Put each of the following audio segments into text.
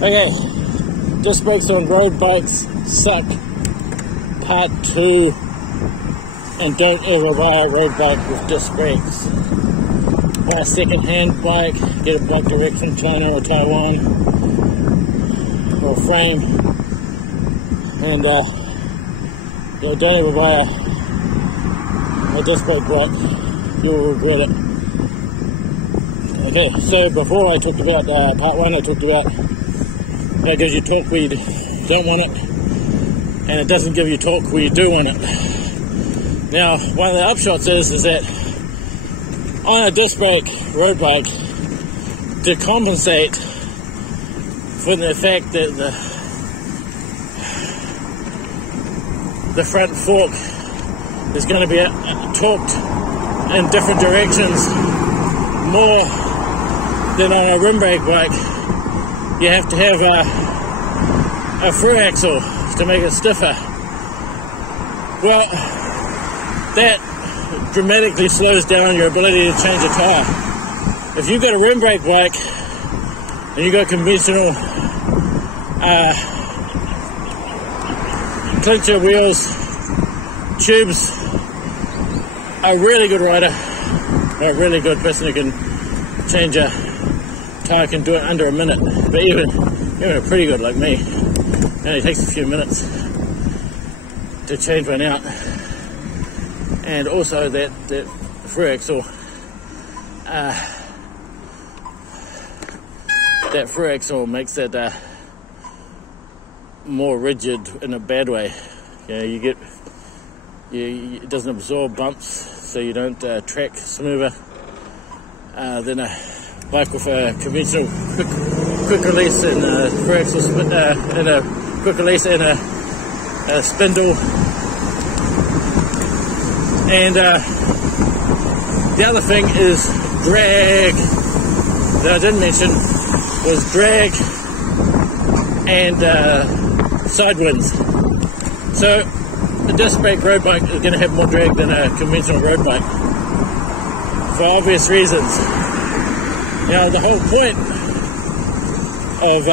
Okay, disc brakes on road bikes suck, part 2, and don't ever buy a road bike with disc brakes. Buy a second-hand bike, get a bike direct from China or Taiwan, or a frame, and don't ever buy a disc brake bike, you'll regret it. Okay, so before I talked about part 1, I talked about that gives you torque where you don't want it, and it doesn't give you torque where you do want it. Now, one of the upshots is that on a disc brake road bike, to compensate for the fact that the front fork is going to be torqued in different directions more than on a rim brake bike, you have to have a through axle to make it stiffer. Well, that dramatically slows down your ability to change a tire. If you've got a rim brake bike and you've got conventional clincher wheels, tubes, a really good rider, a really good person who can change a tire can do it under a minute, but even a pretty good like me, it only takes a few minutes to change one out. And also that through axle, that through axle makes it more rigid in a bad way. You know, it doesn't absorb bumps, so you don't track smoother than a bike with a conventional quick release and a through axle and a quick release and a spindle. And the other thing is drag that I didn't mention was drag and side winds. So the disc brake road bike is going to have more drag than a conventional road bike for obvious reasons. Now the whole point of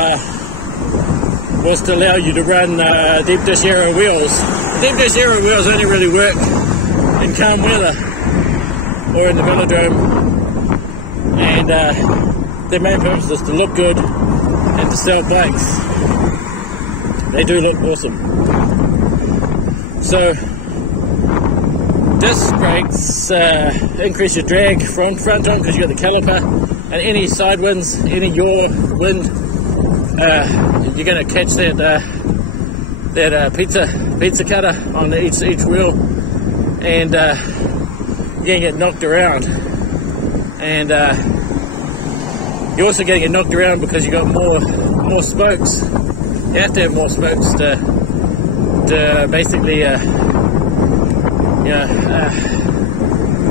was to allow you to run deep dish aero wheels. Deep dish aero wheels only really work in calm weather or in the velodrome, and their main purpose is to look good and to sell bikes. They do look awesome. So disc brakes increase your drag from front on because you've got the caliper, and any side winds, any yaw wind, you're going to catch that pizza cutter on each wheel, and you're going to get knocked around. And you're also going to get knocked around because you've got more spokes. You have to have more spokes to basically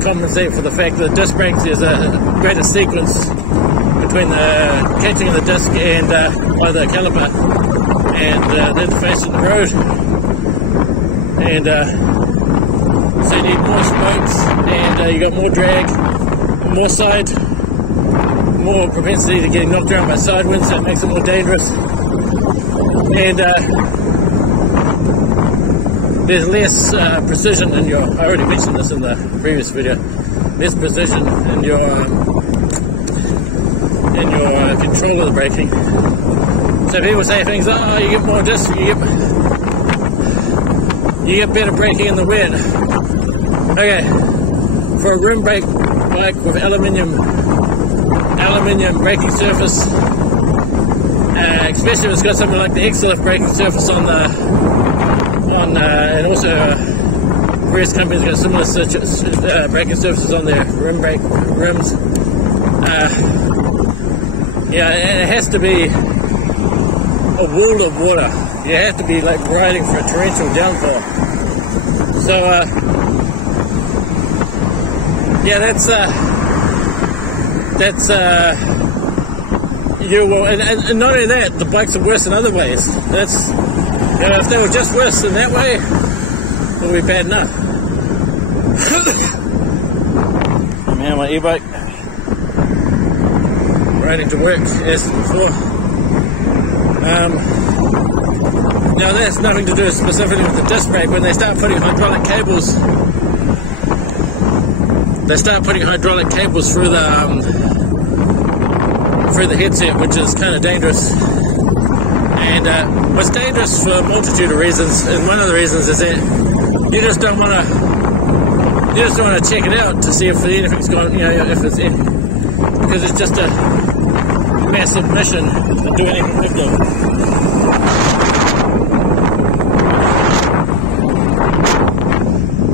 compensate for the fact that disc brakes there's a greater sequence between the catching of the disc and by the caliper and the interface in the road, and so you need more spokes, and you got more drag, more side, more propensity to getting knocked around by side winds, so it makes it more dangerous, and there's less precision in your, I already mentioned this in the previous video, less precision in your control of the braking. So people say things like, oh, you get more disc, you get better braking in the wind. Okay, for a rim brake bike with aluminium braking surface, especially if it's got something like the X-Lift braking surface and also various companies got similar braking surfaces on their rims. It has to be a wall of water. You have to be like riding for a torrential downpour. So that's you will, and not only that, the bikes are worse in other ways. That's, if they were just worse in that way, it would be bad enough. I'm here on my e-bike, riding to work as before. Now that's nothing to do specifically with the disc brake. When they start putting hydraulic cables, through the headset, which is kind of dangerous. And it's dangerous for a multitude of reasons. And one of the reasons is that you just don't want to check it out to see if anything's gone, if it's in, because it's just a massive mission to do anything with them.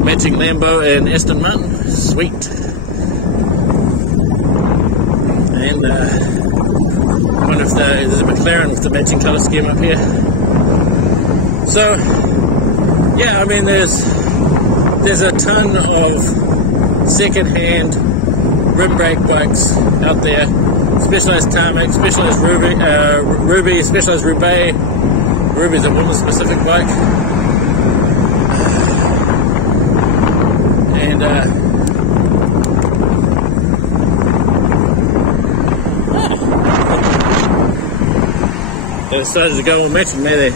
Matching Lambo and Aston Martin, sweet. And one of there's a McLaren with the matching colour scheme up here. So yeah, I mean there's a ton of second-hand rim brake bikes out there. Specialized Tarmac, Specialized Ruby, Specialized Roubaix. Ruby's a woman-specific bike. And they decided to go and matching me. They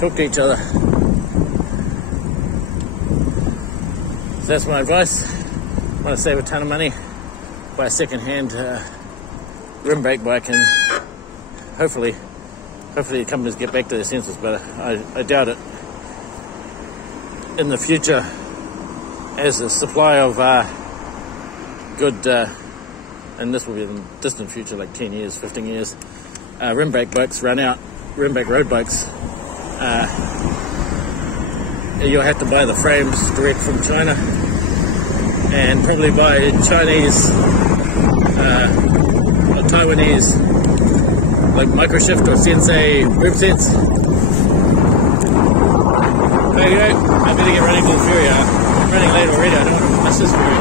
talk to each other. So that's my advice. I want to save a ton of money, buy a second-hand rim brake bike, and hopefully the companies get back to their senses, but I doubt it. In the future, as the supply of good, and this will be in the distant future, like 10 years, 15 years, rim brake bikes run out, rim brake road bikes, you'll have to buy the frames direct from China, and probably buy Chinese or Taiwanese, like Microshift or Sensei rib sets. There you go. I better get running to the ferry. I'm running late already. I don't want to miss this ferry.